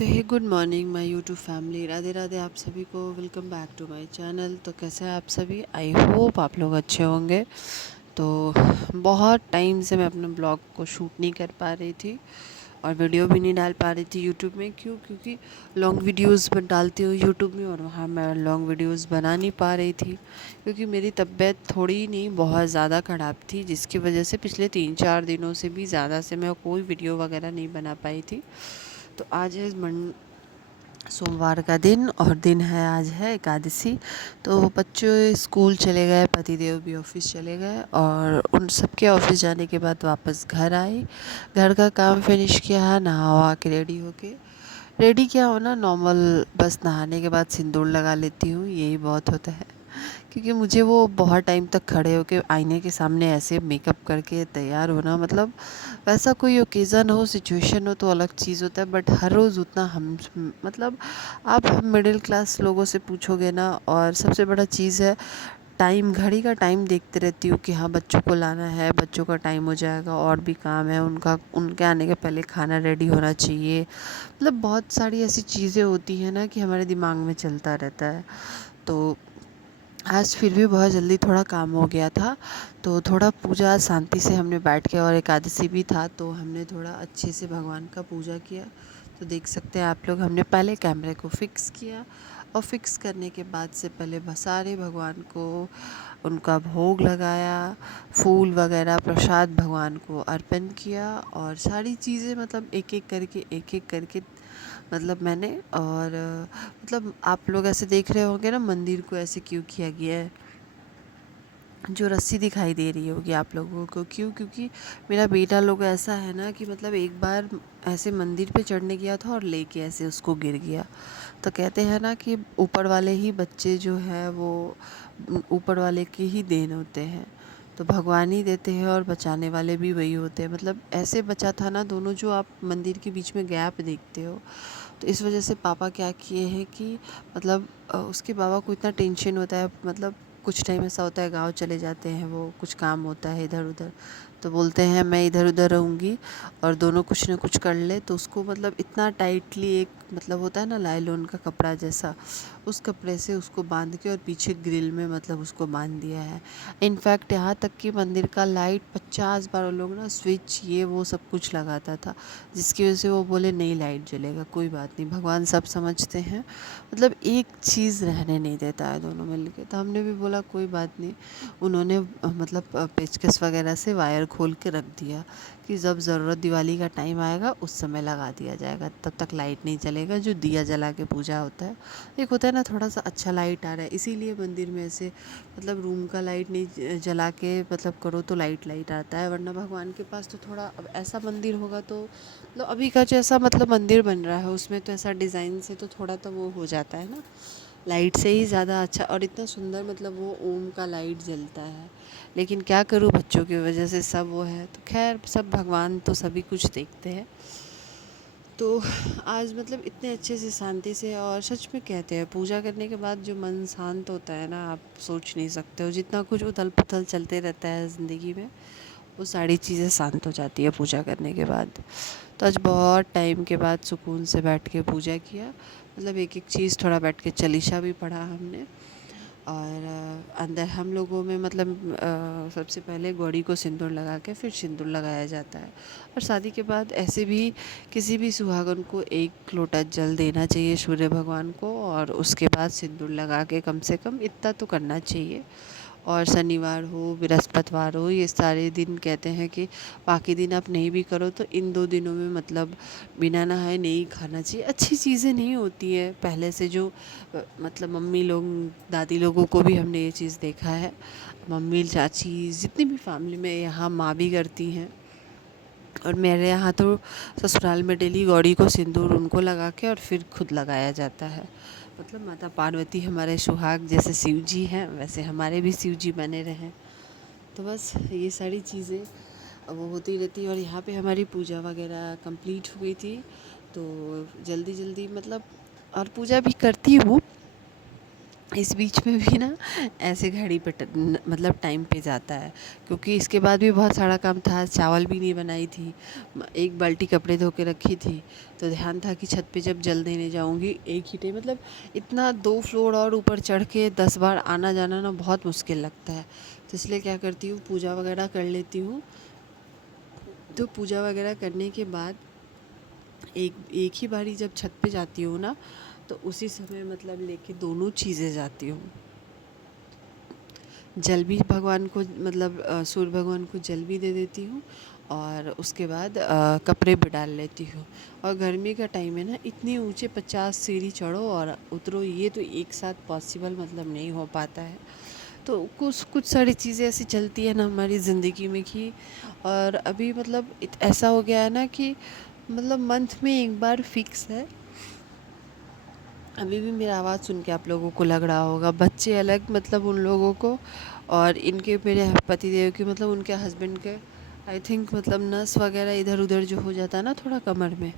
तो hey good morning my YouTube family, Radhe Radhe आप सभी को। Welcome back to my channel. तो कैसे हैं आप सभी? आई होप आप लोग अच्छे होंगे। तो बहुत टाइम से मैं अपने ब्लॉग को शूट नहीं कर पा रही थी और वीडियो भी नहीं डाल पा रही थी यूट्यूब में। क्योंकि लॉन्ग वीडियोस डालती हूँ यूट्यूब में और वहाँ मैं लॉन्ग वीडियोस बना नहीं पा रही थी, क्योंकि मेरी तबीयत थोड़ी नहीं बहुत ज़्यादा ख़राब थी, जिसकी वजह से पिछले 3-4 दिनों से भी ज़्यादा से मैं कोई वीडियो वगैरह नहीं बना पाई थी। तो आज है सोमवार का दिन और दिन है, आज है एकादशी। तो बच्चे स्कूल चले गए, पतिदेव भी ऑफिस चले गए और उन सबके ऑफिस जाने के बाद वापस घर आई। घर का काम फिनिश किया, नहा वहा के रेडी क्या होना नॉर्मल, बस नहाने के बाद सिंदूर लगा लेती हूँ, यही बहुत होता है। क्योंकि मुझे वो बहुत टाइम तक खड़े होके आईने के सामने ऐसे मेकअप करके तैयार होना, मतलब वैसा कोई ओकेज़न हो, सिचुएशन हो तो अलग चीज़ होता है, बट हर रोज़ उतना हम मतलब आप हम मिडिल क्लास लोगों से पूछोगे ना। और सबसे बड़ा चीज़ है टाइम, घड़ी का टाइम देखते रहती हूँ कि हाँ बच्चों को लाना है, बच्चों का टाइम हो जाएगा, और भी काम है उनका, उनके आने के पहले खाना रेडी होना चाहिए। मतलब बहुत सारी ऐसी चीज़ें होती हैं ना कि हमारे दिमाग में चलता रहता है। तो आज फिर भी बहुत जल्दी थोड़ा काम हो गया था, तो थोड़ा पूजा शांति से हमने बैठ के, और एकादशी भी था तो हमने थोड़ा अच्छे से भगवान का पूजा किया। तो देख सकते हैं आप लोग, हमने पहले कैमरे को फ़िक्स किया और फ़िक्स करने के बाद से पहले सारे भगवान को उनका भोग लगाया, फूल वगैरह प्रसाद भगवान को अर्पण किया, और सारी चीज़ें मतलब एक एक करके मतलब मैंने। और मतलब आप लोग ऐसे देख रहे होंगे ना मंदिर को ऐसे क्यों किया गया है, जो रस्सी दिखाई दे रही होगी आप लोगों को, क्यों? क्योंकि मेरा बेटा लोग ऐसा है ना कि मतलब एक बार ऐसे मंदिर पे चढ़ने गया था और लेके ऐसे उसको गिर गया। तो कहते हैं ना कि ऊपर वाले ही बच्चे जो हैं वो ऊपर वाले की ही देन होते हैं। तो भगवान ही देते हैं और बचाने वाले भी वही होते हैं। मतलब ऐसे बचा था ना दोनों, जो आप मंदिर के बीच में गैप देखते हो। तो इस वजह से पापा क्या किए हैं कि मतलब उसके बाबा को इतना टेंशन होता है, मतलब कुछ टाइम ऐसा होता है गाँव चले जाते हैं, वो कुछ काम होता है इधर उधर, तो बोलते हैं मैं इधर उधर रहूँगी और दोनों कुछ ना कुछ कर ले। तो उसको मतलब इतना टाइटली एक मतलब होता है ना लाइलॉन का कपड़ा जैसा, उस कपड़े से उसको बांध के और पीछे ग्रिल में मतलब उसको बांध दिया है। इनफैक्ट यहाँ तक कि मंदिर का लाइट 50 बार वो लोग ना स्विच ये वो सब कुछ लगाता था, जिसकी वजह से वो बोले नहीं लाइट जलेगा, कोई बात नहीं, भगवान सब समझते हैं। मतलब एक चीज़ रहने नहीं देता है दोनों मिल के। तो हमने भी बोला कोई बात नहीं। उन्होंने मतलब पेचकस वगैरह से वायर खोल के रख दिया कि जब ज़रूरत दिवाली का टाइम आएगा उस समय लगा दिया जाएगा, तब तक लाइट नहीं जलेगा। जो दिया जला के पूजा होता है, एक होता है ना थोड़ा सा अच्छा लाइट आ रहा है, इसीलिए मंदिर में ऐसे मतलब रूम का लाइट नहीं जला के मतलब करो तो लाइट लाइट आता है। वरना भगवान के पास तो थोड़ा अब ऐसा मंदिर होगा तो मतलब अभी का जैसा मतलब मंदिर बन रहा है उसमें तो ऐसा डिज़ाइन से तो थोड़ा तो वो हो जाता है ना, लाइट से ही ज़्यादा अच्छा और इतना सुंदर मतलब वो ओम का लाइट जलता है। लेकिन क्या करूँ, बच्चों की वजह से सब वो है, तो खैर सब भगवान तो सभी कुछ देखते हैं। तो आज मतलब इतने अच्छे से शांति से, और सच में कहते हैं पूजा करने के बाद जो मन शांत होता है ना, आप सोच नहीं सकते हो। जितना कुछ उथल पुथल चलते रहता है ज़िंदगी में, वो सारी चीज़ें शांत हो जाती है पूजा करने के बाद। तो आज बहुत टाइम के बाद सुकून से बैठ के पूजा किया, मतलब एक एक चीज़ थोड़ा बैठ के चालीसा भी पढ़ा हमने। और अंदर हम लोगों में मतलब सबसे पहले गौरी को सिंदूर लगा के फिर सिंदूर लगाया जाता है। और शादी के बाद ऐसे भी किसी भी सुहागन को 1 लोटा जल देना चाहिए सूर्य भगवान को, और उसके बाद सिंदूर लगा के कम से कम इतना तो करना चाहिए। और शनिवार हो बृहस्पतिवार हो, ये सारे दिन कहते हैं कि बाकी दिन आप नहीं भी करो तो इन 2 दिनों में मतलब बिना नहाए नहीं खाना चाहिए। अच्छी चीज़ें नहीं होती है पहले से, जो मतलब मम्मी लोग दादी लोगों को भी हमने ये चीज़ देखा है, मम्मी चाची जितनी भी फैमिली में यहाँ माँ भी करती हैं। और मेरे यहाँ तो ससुराल में डेली गौरी को सिंदूर उनको लगा के और फिर खुद लगाया जाता है। मतलब माता पार्वती हमारे सुहाग जैसे शिव जी हैं, वैसे हमारे भी शिव जी बने रहें। तो बस ये सारी चीज़ें वो होती रहती है। और यहाँ पे हमारी पूजा वगैरह कंप्लीट हो गई थी, तो जल्दी जल्दी मतलब, और पूजा भी करती हूँ इस बीच में भी ना ऐसे घड़ी पे मतलब टाइम पे जाता है, क्योंकि इसके बाद भी बहुत सारा काम था। चावल भी नहीं बनाई थी, एक बाल्टी कपड़े धो के रखी थी, तो ध्यान था कि छत पे जब जल देने जाऊंगी एक ही टाइम, मतलब इतना 2 फ्लोर और ऊपर चढ़ के 10 बार आना जाना ना बहुत मुश्किल लगता है। तो इसलिए क्या करती हूँ, पूजा वगैरह कर लेती हूँ। तो पूजा वगैरह करने के बाद एक एक ही बारी जब छत पे जाती हूँ ना, तो उसी समय मतलब लेके दोनों चीज़ें जाती हूँ। जल भी भगवान को, मतलब सूर्य भगवान को जल भी दे देती हूँ, और उसके बाद कपड़े भी डाल लेती हूँ। और गर्मी का टाइम है ना, इतनी ऊंचे 50 सीढ़ी चढ़ो और उतरो, ये तो एक साथ पॉसिबल मतलब नहीं हो पाता है। तो कुछ कुछ सारी चीज़ें ऐसी चलती है ना हमारी ज़िंदगी में कि, और अभी मतलब ऐसा हो गया है ना कि मतलब मंथ में एक बार फिक्स है। अभी भी मेरा आवाज़ सुन के आप लोगों को लग रहा होगा, बच्चे अलग मतलब उन लोगों को, और इनके मेरे पति देव की मतलब उनके हस्बैंड के आई थिंक मतलब नस वगैरह इधर उधर जो हो जाता है ना थोड़ा कमर में,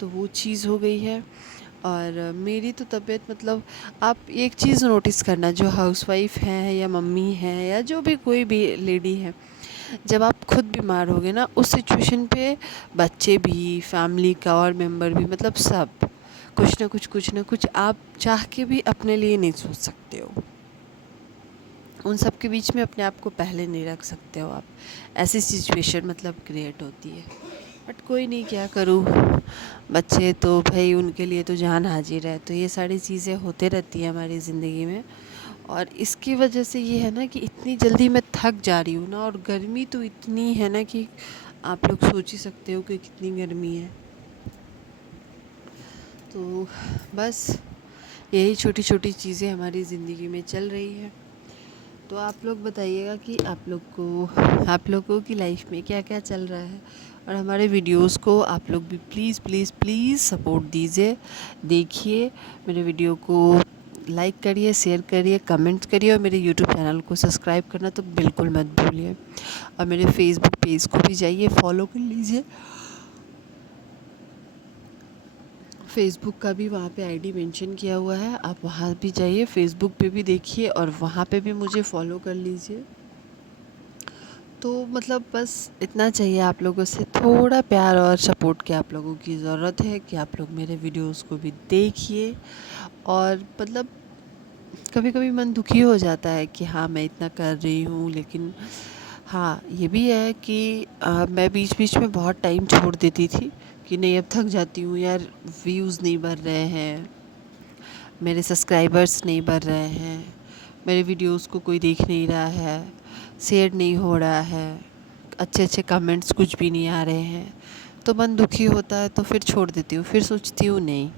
तो वो चीज़ हो गई है। और मेरी तो तबीयत मतलब, आप एक चीज़ नोटिस करना, जो हाउसवाइफ है या मम्मी है या जो भी कोई भी लेडी है, जब आप खुद बीमार होगे ना उस सिचुएशन पे बच्चे भी, फैमिली का और मेंबर भी, मतलब सब कुछ ना कुछ आप चाह के भी अपने लिए नहीं सोच सकते हो। उन सब के बीच में अपने आप को पहले नहीं रख सकते हो आप। ऐसी सिचुएशन मतलब क्रिएट होती है। बट कोई नहीं, क्या करूँ, बच्चे तो भाई उनके लिए तो जान हाजिर है। तो ये सारी चीज़ें होते रहती हैं हमारी ज़िंदगी में, और इसकी वजह से ये है ना कि इतनी जल्दी मैं थक जा रही हूँ ना, और गर्मी तो इतनी है ना कि आप लोग सोच ही सकते हो कि कितनी गर्मी है। तो बस यही छोटी छोटी चीज़ें हमारी ज़िंदगी में चल रही है। तो आप लोग बताइएगा कि आप लोगों की लाइफ में क्या क्या चल रहा है, और हमारे वीडियोस को आप लोग भी प्लीज़ प्लीज़ प्लीज़ सपोर्ट दीजिए। देखिए मेरे वीडियो को, लाइक करिए, शेयर करिए, कमेंट्स करिए, और मेरे यूट्यूब चैनल को सब्सक्राइब करना तो बिल्कुल मत भूलिए। और मेरे फेसबुक पेज को भी जाइए फॉलो कर लीजिए। फ़ेसबुक का भी वहाँ पे आईडी मेंशन किया हुआ है, आप वहाँ भी जाइए, फ़ेसबुक पे भी देखिए, और वहाँ पे भी मुझे फॉलो कर लीजिए। तो मतलब बस इतना चाहिए आप लोगों से, थोड़ा प्यार और सपोर्ट की आप लोगों की ज़रूरत है, कि आप लोग मेरे वीडियोस को भी देखिए। और मतलब कभी कभी मन दुखी हो जाता है कि हाँ मैं इतना कर रही हूँ, लेकिन हाँ ये भी है कि मैं बीच बीच में बहुत टाइम छोड़ देती थी कि नहीं, अब थक जाती हूँ यार, व्यूज़ नहीं बढ़ रहे हैं, मेरे सब्सक्राइबर्स नहीं बढ़ रहे हैं, मेरे वीडियोस को कोई देख नहीं रहा है, शेयर नहीं हो रहा है, अच्छे अच्छे कमेंट्स कुछ भी नहीं आ रहे हैं, तो मन दुखी होता है। तो फिर छोड़ देती हूँ, फिर सोचती हूँ नहीं।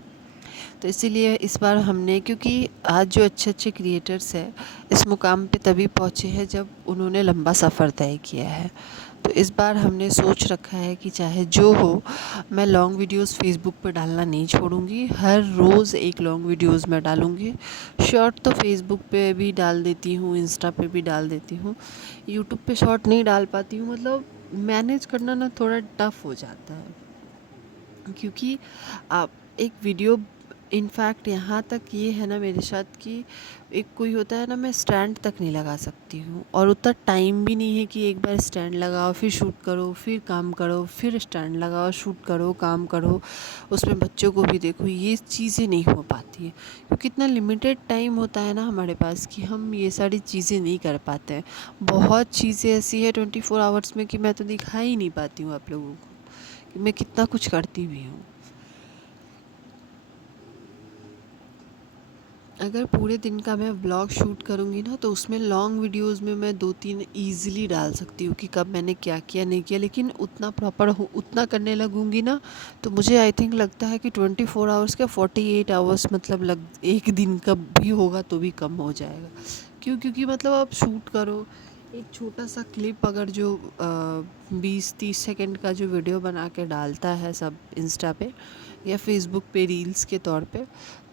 तो इसीलिए इस बार हमने, क्योंकि आज जो अच्छे अच्छे क्रिएटर्स हैं इस मुकाम पे तभी पहुँचे हैं जब उन्होंने लंबा सफ़र तय किया है। तो इस बार हमने सोच रखा है कि चाहे जो हो, मैं लॉन्ग वीडियोस फेसबुक पर डालना नहीं छोड़ूंगी। हर रोज़ एक लॉन्ग वीडियोस मैं डालूंगी। शॉर्ट तो फेसबुक पे भी डाल देती हूँ, इंस्टा पे भी डाल देती हूँ, यूट्यूब पे शॉर्ट नहीं डाल पाती हूँ। मतलब मैनेज करना ना थोड़ा टफ़ हो जाता है, क्योंकि आप एक वीडियो, इनफैक्ट यहाँ तक ये है ना मेरे साथ कि एक कोई होता है ना, मैं स्टैंड तक नहीं लगा सकती हूँ, और उतना टाइम भी नहीं है कि एक बार स्टैंड लगाओ, फिर शूट करो, फिर काम करो, फिर स्टैंड लगाओ, शूट करो, काम करो, उसमें बच्चों को भी देखो, ये चीज़ें नहीं हो पाती हैं, क्योंकि इतना लिमिटेड टाइम होता है ना हमारे पास कि हम ये सारी चीज़ें नहीं कर पाते हैं। बहुत चीज़ें ऐसी है 24 आवर्स में कि मैं तो दिखा ही नहीं पाती हूँ आप लोगों को कि मैं कितना कुछ करती भी हूँ। अगर पूरे दिन का मैं व्लॉग शूट करूँगी ना, तो उसमें लॉन्ग वीडियोस में मैं 2-3 ईज़िली डाल सकती हूँ कि कब मैंने क्या किया, नहीं किया। लेकिन उतना प्रॉपर हो, उतना करने लगूँगी ना, तो मुझे आई थिंक लगता है कि 24 आवर्स का 48 आवर्स मतलब लग, एक दिन का भी होगा तो भी कम हो जाएगा। क्यों? क्योंकि मतलब आप शूट करो, एक छोटा सा क्लिप अगर जो 20-30 सेकंड का जो वीडियो बना के डालता है सब इंस्टा पे या फेसबुक पे रील्स के तौर पे,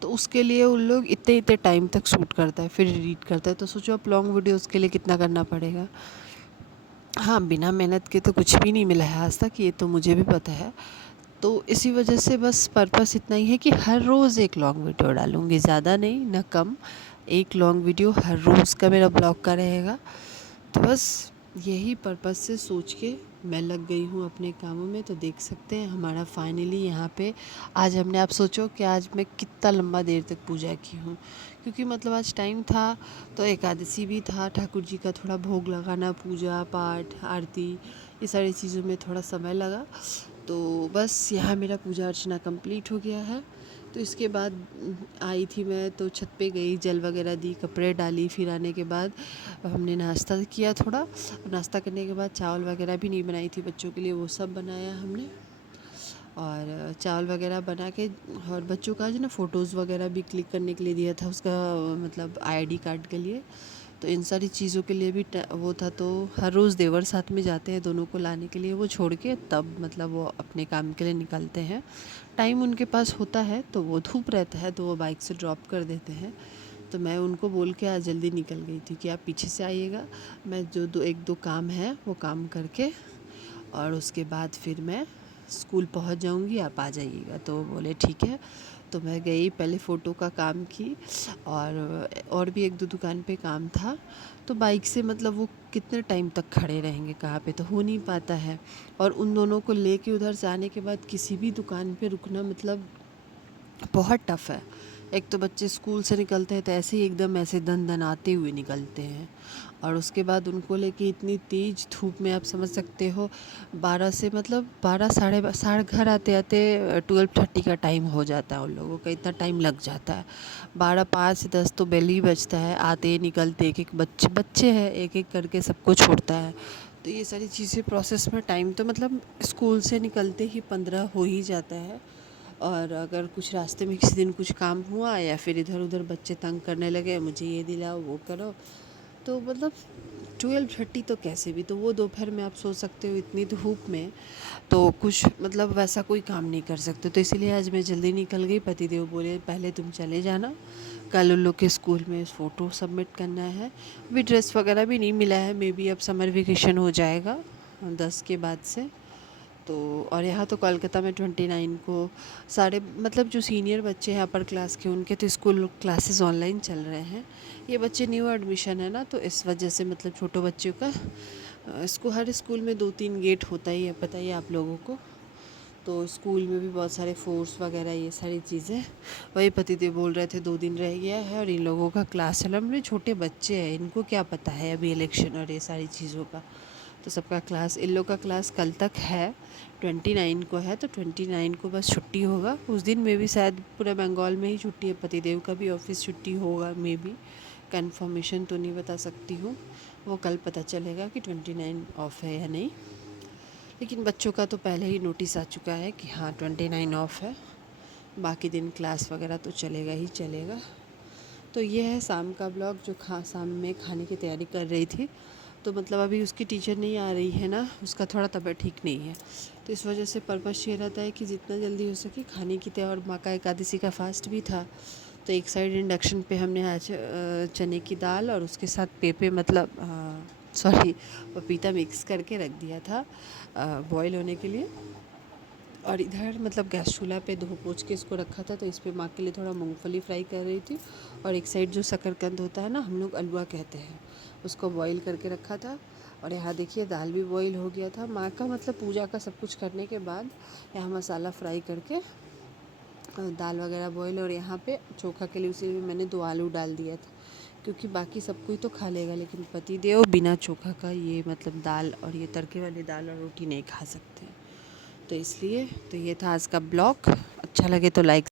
तो उसके लिए उन लोग इतने इतने टाइम तक शूट करता है, फिर एडिट करता है। तो सोचो आप लॉन्ग वीडियोस के लिए कितना करना पड़ेगा। हाँ, बिना मेहनत के तो कुछ भी नहीं मिला है आज तक, ये तो मुझे भी पता है। तो इसी वजह से बस पर्पस इतना ही है कि हर रोज़ एक लॉन्ग वीडियो डालूँगी, ज़्यादा नहीं ना कम, एक लॉन्ग वीडियो हर रोज़ का मेरा ब्लॉग का रहेगा। तो बस यही पर्पस से सोच के मैं लग गई हूँ अपने कामों में। तो देख सकते हैं हमारा फाइनली यहाँ पे आज हमने, आप सोचो कि आज मैं कितना लंबा देर तक पूजा की हूँ, क्योंकि मतलब आज टाइम था, तो एकादशी भी था, ठाकुर जी का थोड़ा भोग लगाना, पूजा पाठ आरती ये सारी चीज़ों में थोड़ा समय लगा। तो बस यहाँ मेरा पूजा अर्चना कंप्लीट हो गया है। तो इसके बाद आई थी मैं, तो छत पे गई, जल वगैरह दी, कपड़े डाली, फिर आने के बाद हमने नाश्ता किया थोड़ा। नाश्ता करने के बाद चावल वगैरह भी नहीं बनाई थी बच्चों के लिए, वो सब बनाया हमने। और चावल वगैरह बना के, और बच्चों का आज ना फ़ोटोज़ वगैरह भी क्लिक करने के लिए दिया था, उसका मतलब आईडी कार्ड के लिए। तो इन सारी चीज़ों के लिए भी वो था। तो हर रोज़ देवर साथ में जाते हैं दोनों को लाने के लिए, वो छोड़ के तब मतलब वो अपने काम के लिए निकलते हैं। टाइम उनके पास होता है तो वो धूप रहता है तो वो बाइक से ड्रॉप कर देते हैं। तो मैं उनको बोल के आज जल्दी निकल गई थी कि आप पीछे से आइएगा, मैं जो एक दो काम है वो काम करके और उसके बाद फिर मैं स्कूल पहुंच जाऊंगी, आप आ जाइएगा। तो वो बोले ठीक है। तो मैं गई, पहले फ़ोटो का काम की, और भी एक दो दुकान पे काम था। तो बाइक से मतलब वो कितने टाइम तक खड़े रहेंगे, कहाँ पे, तो हो नहीं पाता है। और उन दोनों को लेके उधर से आने के बाद किसी भी दुकान पे रुकना मतलब बहुत टफ़ है। एक तो बच्चे स्कूल से निकलते हैं तो ऐसे ही एकदम ऐसे दन दन आते हुए निकलते हैं, और उसके बाद उनको लेके इतनी तेज़ धूप में, आप समझ सकते हो 12 से मतलब 12 साढ़े घर आते आते 12:30 का टाइम हो जाता है। उन लोगों का इतना टाइम लग जाता है, 12 5 से 10 तो बेल ही बजता है। आते निकलते एक एक बच्चे हैं, एक एक करके सबको छोड़ता है। तो ये सारी चीज़ें प्रोसेस में टाइम तो मतलब स्कूल से निकलते ही 15 हो ही जाता है। और अगर कुछ रास्ते में किसी दिन कुछ काम हुआ या फिर इधर उधर बच्चे तंग करने लगे, मुझे ये दिलाओ वो करो, तो मतलब 12:30 तो कैसे भी, तो वो दोपहर में आप सोच सकते हो इतनी धूप में तो कुछ मतलब वैसा कोई काम नहीं कर सकते। तो इसीलिए आज मैं जल्दी निकल गई। पतिदेव बोले पहले तुम चले जाना, कल उन लोग के स्कूल में फ़ोटो सबमिट करना है। अभी ड्रेस वगैरह भी नहीं मिला है, मे बी अब समर वेकेशन हो जाएगा 10 के बाद से। तो और यहाँ तो कोलकाता में 29 को सारे मतलब जो सीनियर बच्चे हैं अपर क्लास के, उनके तो स्कूल क्लासेस ऑनलाइन चल रहे हैं। ये बच्चे न्यू एडमिशन है ना, तो इस वजह से मतलब छोटो बच्चों का इसको हर स्कूल में 2-3 गेट होता ही है, पता ही है आप लोगों को। तो स्कूल में भी बहुत सारे फ़ोर्स वगैरह ये सारी चीज़ें, वही पतिदेव बोल रहे थे 2 दिन रह गया है और इन लोगों का क्लास चला। मेरे छोटे बच्चे हैं, इनको क्या पता है अभी इलेक्शन और ये सारी चीज़ों का। तो सबका क्लास, इन लोग का क्लास कल तक है, 29 को है, तो 29 को बस छुट्टी होगा। उस दिन में भी शायद पूरे बंगाल में ही छुट्टी है, पतिदेव का भी ऑफिस छुट्टी होगा मे बी, कन्फर्मेशन तो नहीं बता सकती हूँ, वो कल पता चलेगा कि 29 ऑफ है या नहीं। लेकिन बच्चों का तो पहले ही नोटिस आ चुका है कि हाँ 29 ऑफ है, बाकी दिन क्लास वगैरह तो चलेगा ही चलेगा। तो ये है शाम का ब्लॉग, जो शाम में खाने की तैयारी कर रही थी। तो मतलब अभी उसकी टीचर नहीं आ रही है ना, उसका थोड़ा तबीयत ठीक नहीं है, तो इस वजह से पर्पस ये रहता है कि जितना जल्दी हो सके खाने की तैयार। और माँ का एकादशी का फास्ट भी था, तो एक साइड इंडक्शन पे हमने आज चने की दाल और उसके साथ पेपे मतलब सॉरी पपीता मिक्स करके रख दिया था बॉईल होने के लिए। और इधर मतलब गैस चूल्हा पे धो पोंछ के इसको रखा था, तो इस पे माँ के लिए थोड़ा मूंगफली फ्राई कर रही थी। और एक साइड जो शकरकंद होता है ना, हम लोग अलुआ कहते हैं, उसको बॉईल करके रखा था। और यहाँ देखिए दाल भी बॉईल हो गया था। माँ का मतलब पूजा का सब कुछ करने के बाद यहाँ मसाला फ्राई करके दाल वगैरह बॉईल, और यहाँ पे चोखा के लिए उसी में मैंने 2 आलू डाल दिया था, क्योंकि बाकी सब कोई तो खा लेगा, लेकिन पतिदेव बिना चोखा का ये मतलब दाल और ये तड़के वाली दाल और रोटी नहीं खा सकते। तो इसलिए तो ये था आज का ब्लॉग। अच्छा लगे तो लाइक